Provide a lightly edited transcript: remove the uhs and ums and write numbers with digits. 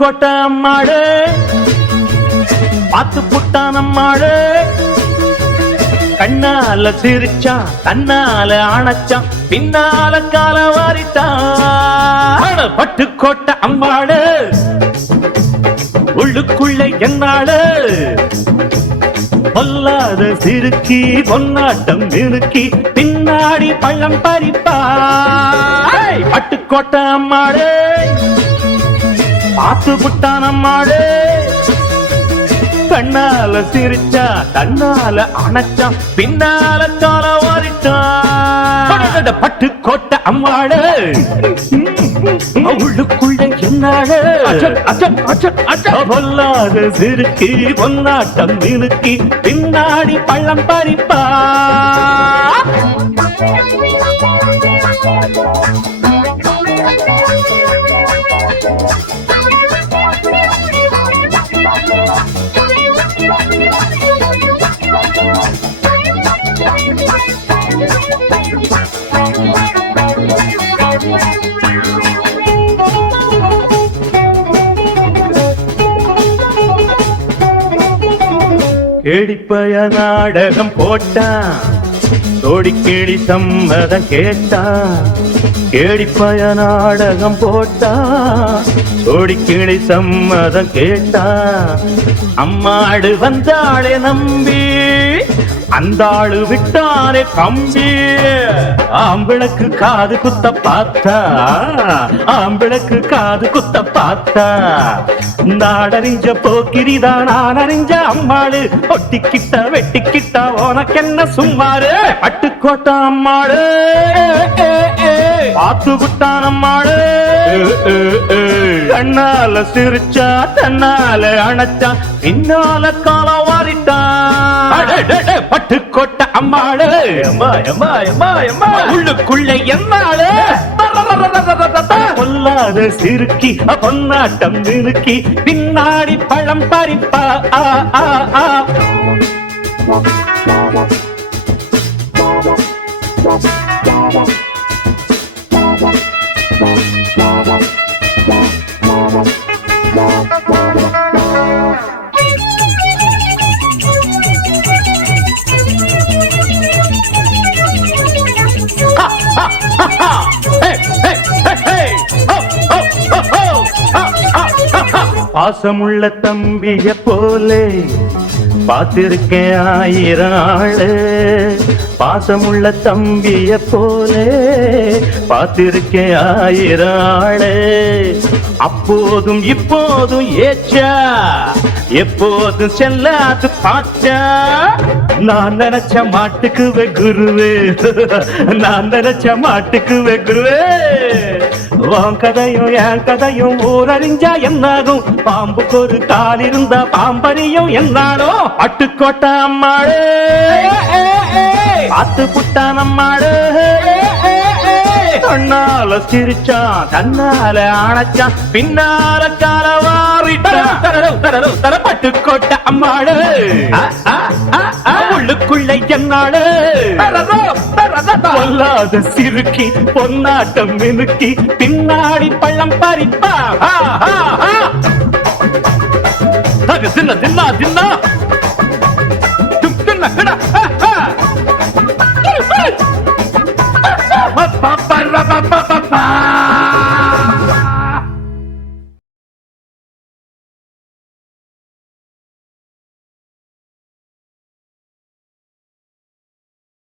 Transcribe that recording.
பட்டுக்கோட்டை அம்மாடு பாத்து புட்டான் அம்மாடு கண்ணால சிரிச்சான் தன்னால அணைச்சான் பின்னால கால வாரிட்டான் பட்டுக்கோட்டை அம்மாடு உள்ளுக்குள்ள என்னாடு பொல்லாத சிறுக்கி பொன்னாட்டம் நிறுக்கி பின்னாடி பள்ளம் பறிப்பா பட்டுக்கோட்டை அம்மாடு பாத்து புட்டான் அம்மாடு கண்ணால சிரிச்சா தன்னால அணைச்சான் பின்னால கால வாரிட்டான் பட்டுக்கோட்டை அம்மாடு உள்ளுக்குள்ள என்னாடு பொல்லாத சிறுக்கி பொன்னாட்டம் நிறுக்கி பின்னாடி பள்ளம் பறிப்பா கேடிப்பய நாடகம் போட்டான் தோடி கேடி சம்மதம் கேட்டான் கேடிப்பய நாடகம் போட்டான் தோடி கேடி சம்மதம் கேட்டான் அம்மாடு வந்தாளே நம்பி அந்த ஆளு விட்டானே கம்பி ஆம்பிளக்கு காது குத்த பார்த்தா ஆம்பிளக்கு காது குத்த பார்த்தா நாடறிஞ்ச போக்கிரிதான் நான் அறிஞ்ச அம்மாளு ஒட்டிக்கிட்ட வெட்டிக்கிட்ட உனக்கென்ன சும்மாரு பட்டுக்கோட்டை அம்மாளு பாத்து விட்டான் அம்மாளு கண்ணால சிரிச்சா தன்னால அணைச்சா பின்னால கால வாரிட்டான் பட்டுக்கோட்டை அம்மாளு உள்ளுக்குள்ள என்னாளு பொல்லாத சிறுக்கி பொன்னாட்டம் நிறுக்கி பின்னாடி பழம் பறிப்பா பாசமுள்ள தம்பிய போலே பார்த்திருக்கேன் ஆயிரம் ஆளு பாசமுள்ள தம்பிய போலே பார்த்திருக்கேன் ஆயிரம் ஆளு அப்போதும் இப்போதும் ஏச்சா எப்போதும் செல்லாது பாச்சா நான் நினைச்ச மாட்டுக்குவே குருவே நான் நினைச்ச மாட்டுக்குவே குருவே உன் கதையும் என் கதையும் ஊரறிஞ்சா என்னாகும் பாம்புக்கு ஒரு கால் இருந்தா பாம்பறியும் என்னானோ பட்டுக்கோட்டை அம்மாடு பாத்து புட்டான் அம்மாடு கண்ணால சிரிச்சான் தன்னால அணைச்சான் பின்னால கால வாரிட்டான் பட்டுக்கோட்டை அம்மாடு உள்ளுக்குள்ள என்னாடு பொல்லாத சிறுக்கி பொன்னாட்டம் மினுக்கி பின்னாடி பள்ளம் பறிப்பா தின்னா தின்னா தின்னா